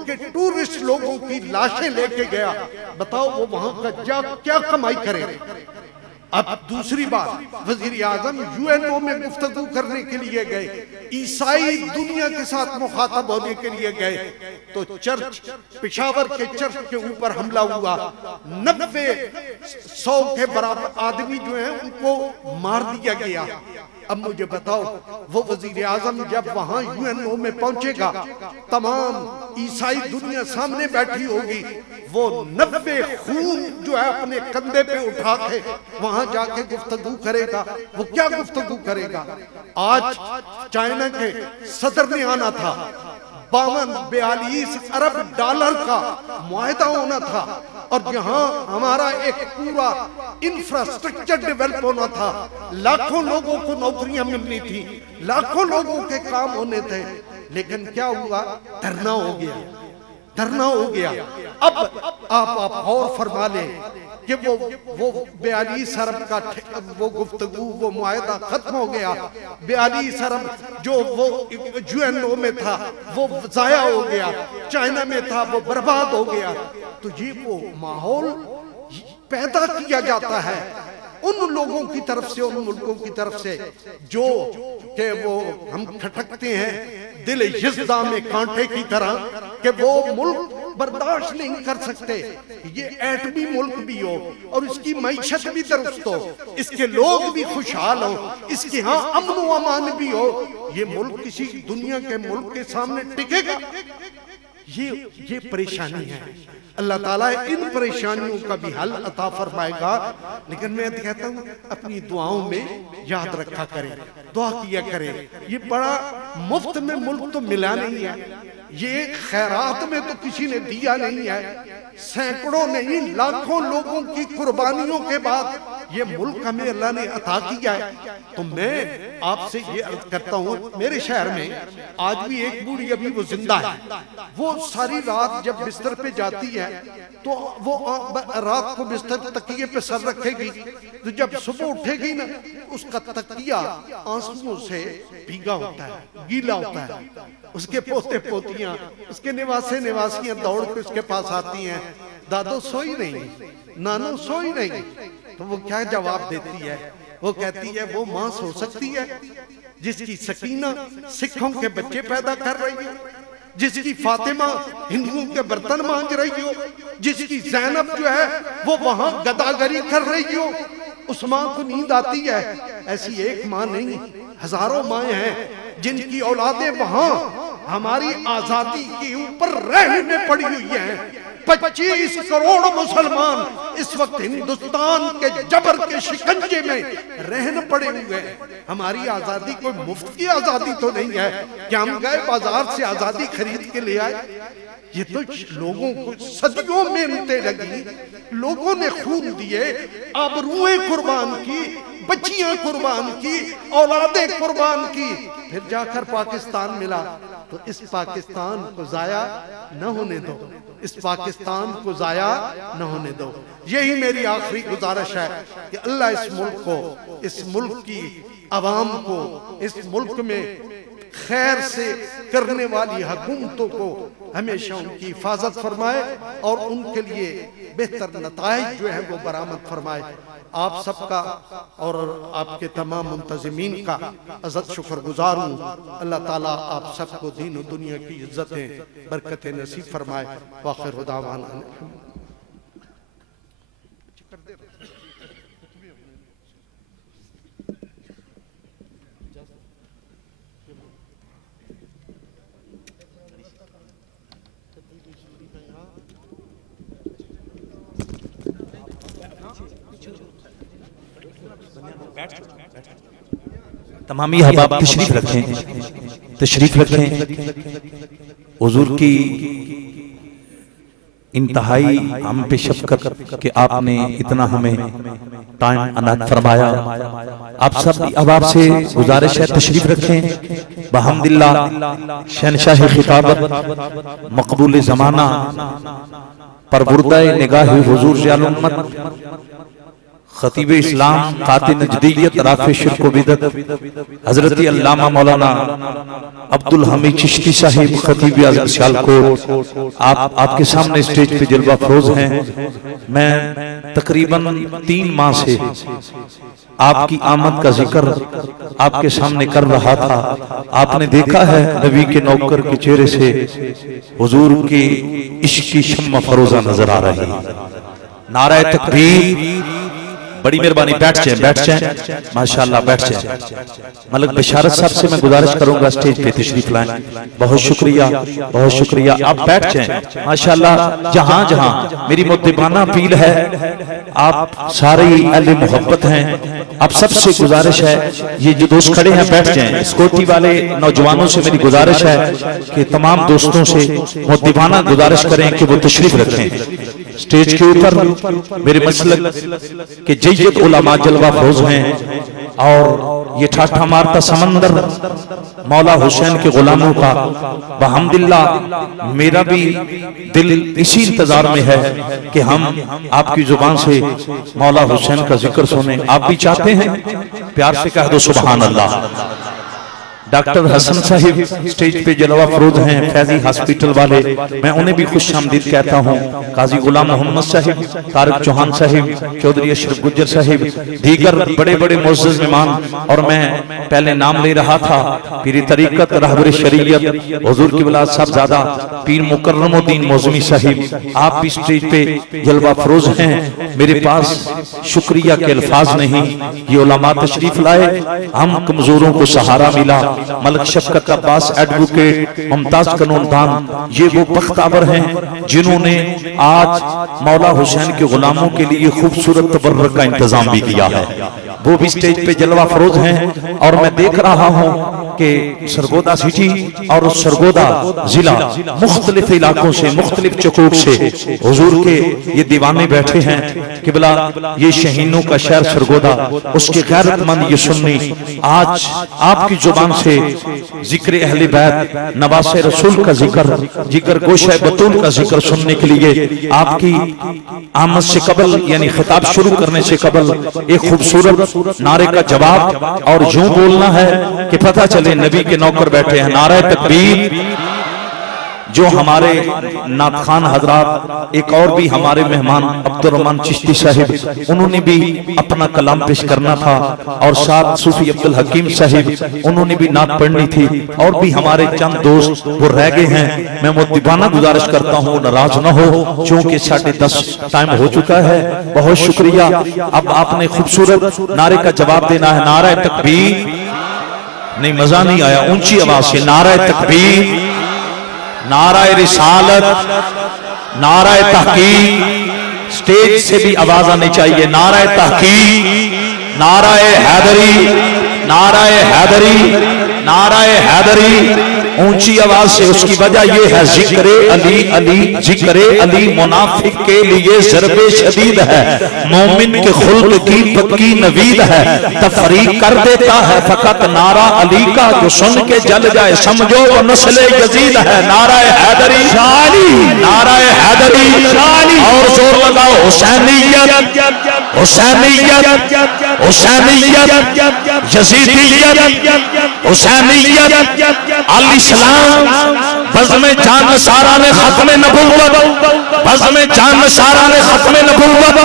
के टूरिस्ट लोगों की लाशें लेके गया, बताओ वो वहां का क्या कमाई करेगा। अब दूसरी बात, वजीर आजम यूएनओ में गुफ्तगू करने के लिए गए, ईसाई दुनिया के साथ मुखातब होने के लिए गए, तो चर्च, पेशावर के चर्च के ऊपर हमला हुआ, 90-100 के बराबर आदमी जो हैं उनको मार दिया गया। अब मुझे बताओ, वो वजीर आजम जब वहां यूएनओ में पहुंचेगा, तमाम ईसाई दुनिया सामने बैठी होगी, वो 90 खून जो है अपने कंधे पे उठा के वहां जाके गुफ्तगू करेगा। वो क्या गुफ्तगू करेगा? आज चाइना के सदर ने आना था, 52-42 अरब डॉलर का मुआहदा होना था, और यहाँ हमारा एक पूरा इंफ्रास्ट्रक्चर डेवलप होना था, लाखों लोगों को नौकरियां मिलनी थी, लाखों लोगों के काम होने थे, लेकिन क्या हुआ? धरना हो गया, धरना हो गया। अब आप और फरमा ले कि वो 42 अरब का वो गुफ्तगू, वो मुआहदा खत्म हो गया, 42 अरब जो वो यूएनओ में था वो जाया हो गया, चाइना में था वो बर्बाद हो गया। तो ये वो माहौल पैदा किया जाता है उन लोगों की तरफ से, उन मुल्कों की तरफ से जो कि वो हम खटकते हैं दिल यज़्दा में कांटे की तरह, कि वो मुल्क बर्दाश्त नहीं कर सकते ये एटमी मुल्क भी हो और इसकी मईशत भी दुरुस्त हो, इसके लोग भी खुशहाल हो, इसके यहाँ अमन व अमान भी हो, ये मुल्क किसी दुनिया के मुल्क के सामने टिकेगा? ये परेशानी है। अल्लाह ताला इन परेशानियों का भी हल अता फरमाएगा। लेकिन मैं कहता हूँ अपनी दुआओं में याद रखा करें, दुआ किया करें। ये बड़ा मुफ्त में मुल्क तो मिला नहीं है, ये खैरात में तो किसी ने दिया नहीं है, सैकड़ों नहीं लाखों लोगों की कुर्बानियों के बाद ये मुल्क हमें अल्लाह ने अता किया है। तो मैं आपसे ये अर्ज करता हूँ, मेरे शहर में आज भी एक बूढ़ी अभी वो जिंदा है, वो सारी रात जब बिस्तर पे जाती है तो वो रात को बिस्तर तकिए पे सर रखेगी, तो जब सुबह उठेगी ना उसका तकिया आंसुओं से भीगा होता है, गीला होता है। उसके पोते पोतियां, उसके निवासे निवासियां दौड़ के उसके पास आती हैं, दादो सोई नहीं, नानो सोई नहीं। तो वो क्या जवाब देती है? वो कहती है वो माँ सो सकती है जिसकी सकीना सिखों के बच्चे पैदा कर रही हो, जिसकी फातिमा हिंदुओं के बर्तन मांज रही हो, जिसकी ज़ैनब जो है वो वहां गदागरी कर रही हो, उस माँ को नींद आती है। ऐसी एक माँ नहीं, हजारों माएँ हैं जिनकी औलादें वहां हमारी आजादी के ऊपर रहने पड़ी हुई हैं। 25 करोड़ मुसलमान इस वक्त हिंदुस्तान के जबर के शिकंजे में रहने पड़े हुए हैं। हमारी आजादी कोई मुफ्त की आजादी तो नहीं है कि हम गए बाजार से आजादी खरीद के ले आए। ये तो लोगों को सदियों मेहनतें लगी, लोगों ने खून दिए, आबरूएं कुर्बान की, बच्चियां कुर्बान की, औलादें कुर्बान की, फिर जाकर पाकिस्तान मिला। तो इस पाकिस्तान को जाया न होने दो, इस पाकिस्तान को जाया न होने दो। यही मेरी आखिरी गुजारिश है कि अल्लाह इस मुल्क को, इस मुल्क की आवाम को, इस मुल्क में खैर से करने वाली हुकूमतों को हमेशा उनकी हिफाजत फरमाए और उनके लिए बेहतर नताइज जो है वो बरामद फरमाए। आप सबका और आपके तमाम मुंतज़िमीन का अज़त शुक्रगुजार हूँ। अल्लाह ताला आप सबको दीन और दुनिया की इज्जतें बरकतें नसीब फरमाए। वाखिर दावाना तमामी अहबाब तशरीफ रखें, तशरीफ रखें। हुजूर की इंतहाई हम पे शफ़क़त कि आपने इतना हमें टाइम अनात फरमाया। आप सब अहबाब से गुजारिश है तशरीफ रखें। बहम्दिल्लाह शहनशाह खिताबत मकबूल ज़माना परवुर्दा निगाह हुजूर ज़ियाउल उम्मत खतीब इस्लाम, कातिल नजदीयत, राफ़े शिर्क व बिदअत, हजरत अल्लामा मौलाना अब्दुल हमीद चिश्ती साहिब, खतीब आज़म सियालकोट, आपके सामने स्टेज पे जलवा फरोज हैं। मैं तकरीबन 3 माह से आपकी आमद का जिक्र आपके सामने कर रहा था। आपने देखा है नबी के नौकर के चेहरे से हुजूर की इश्क की शम्मा फरोजा नजर आ रही है। नारा तकबीर, बड़ी मेहरबानी, बैठ जाए माशाल्लाह, बैठ जाए। मलक बशारत साहब से मैं गुजारिश करूंगा स्टेज पे तशरीफ लाएं। बहुत शुक्रिया, बहुत शुक्रिया, आप बैठ जाएं माशाल्लाह। जहां जहां मेरी मुद्दिबाना अपील है, आप सारे अहले मोहब्बत हैं, आप सबसे गुजारिश है, ये जो दोस्त खड़े हैं बैठ जाएं। स्कूटी वाले नौजवानों से मेरी गुजारिश है कि तमाम दोस्तों से मुद्दिबाना गुजारिश करें कि वो तशरीफ रखें। स्टेज के ऊपर मेरे मसलक के जय्यद उलमा जलवा फरोज हैं और ये ठाठा मारता समंदर मौला हुसैन के गुलामों का बहम्दिल्लाह मेरा भी दिल इसी इंतजार में है कि हम आपकी जुबान से मौला हुसैन का जिक्र सुने। आप भी चाहते हैं? प्यार से कह दो सुभान अल्लाह। डॉक्टर हसन साहिब स्टेज पे जलवा फरोज हैं, फैजी हॉस्पिटल वाले, मैं उन्हें भी खुश आमदीद कहता हूँ। काजी गुलाम मोहम्मद साहिब, तारिक चौहान साहिब, चौधरी अशरफ गुज्जर साहिब, दीगर बड़े बड़े मुअज़्ज़ज़ मेहमान, और मैं पहले नाम ले रहा था पीर तरीकत रहबर शरीयत हुजूर की वलाद साहबजादा पीर मुकर्रमुद्दीन मौज़मी साहिब, आप भी स्टेज पे जलवा फरोज हैं। मेरे पास शुक्रिया के अल्फाज नहीं, ये उलमा तशरीफ लाए, हम कमजोरों को सहारा मिला। मलक शफकत अब्बास एडवोकेट, मुमताज कानूनदान, ये वो बख्तावर हैं जिन्होंने आज मौला हुसैन के गुलामों के लिए खूबसूरत तबर्रुक का इंतजाम भी किया है। वो भी स्टेज पे जलवा फरोज हैं और मैं देख रहा हूँ कि सरगोदा सिटी और सरगोदा जिला मुख्तलिफ इलाकों से, मुख्तलिफ चकोक से हुजूर के ये दीवाने बैठे हैं। किबला ये शहीनों का शहर सरगोदा, उसके गैरतमंद ये सुन्नी आज आपकी जुबान से जिक्र अहले बैत, नवासे रसूल का जिक्र गोशे बतूल का जिक्र सुनने के लिए आपकी आमद से कबल यानी खिताब शुरू करने से कबल एक खूबसूरत नारे का जवाब और यूं बोलना है कि पता चले नबी के नौकर बैठे हैं। नारा तकबीर। जो हमारे नात खान हजरात, एक और भी हमारे मेहमान अब्दुर्रहमान चिश्ती साहिब, उन्होंने भी अपना कलाम पेश करना था, और साथ सूफी अब्दुल हकीम साहिब, उन्होंने भी नात पढ़नी थी, और भी हमारे चंद दोस्त वो रह गए हैं। मैं मुद्दिबाना गुजारिश करता हूँ, नाराज न हो, चूंकि 10:30 टाइम हो चुका है। बहुत शुक्रिया। अब आपने खूबसूरत नारे का जवाब देना है। नारा तकबीर। नहीं, मजा नहीं आया, ऊंची आवाज से नारा तकबीर, नाराए रिसालत, नाराए तहकीक। स्टेज से भी आवाज आनी चाहिए। नाराए तहकीक, नाराए हैदरी, नाराए हैदरी, नाराए हैदरी, ऊंची आवाज से। उसकी वजह यह है जिक्रे अली अली, जिक्रे अली मुनाफिक के लिए ज़रबे शदीद है, मोमिन के खुल्क की पक्की नवीद है, तफरीक कर देता है फकत नारा अली का, जो सुन के जल जाए समझो वो नस्ले यजीद है। नाराए हैदरी, नाराए हैदरी, और जोर लगाओ हुसैनियत, हुसैनियत, हुसैनियत, यजीदियत, हुसैनियत, अल इस्लाम, बज़्म जान सारा ने खत्म नबुव्वत, बज़्म जान सारा ने खत्म नबुव्वत।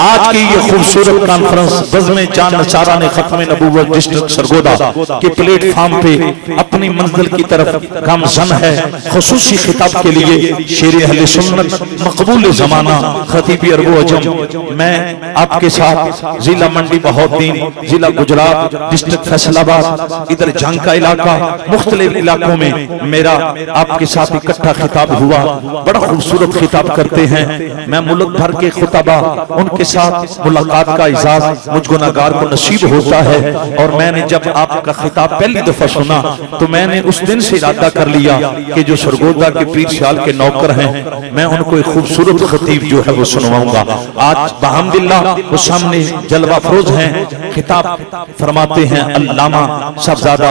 आज की ये खूबसूरत कॉन्फ्रेंस बज़्म जान सारा ने खत्म नबुव्वत डिस्ट्रिक्ट सरगोदा के प्लेटफॉर्म पे अपनी मंजिल की तरफ गामज़न है। खुसूसी खिताब के लिए शेर अहले सुन्नत मकबूल ज़माना खतीब अरबो अजम, मैं आपके साथ जिला मंडी बहोद्दीन, जिला गुजरात, डिस्ट्रिक्ट फैसलाबाद, इधर जंग का इलाका, मुख्तलिफ इलाकों में मेरा आपके साथ इकट्ठा खिताब हुआ। बड़ा खूबसूरत खिताब करते हैं। मैं मुल्क भर के खुतबा, उनके साथ मुलाकात का इजाज़ मुझ गुनाहगार को नसीब होता है। और मैंने जब आपका खिताब पहली दफा सुना तो मैंने उस दिन से इरादा कर लिया कि जो सरगोदा के पीर सियाल के नौकर हैं, मैं उनको एक खूबसूरत खतीब जो है वो सुनवाऊंगा। आज बहम्दिल्लाह वो सामने जलवा फरोज हैं, खिताब फरमाते हैं अल्लामा साहबजादा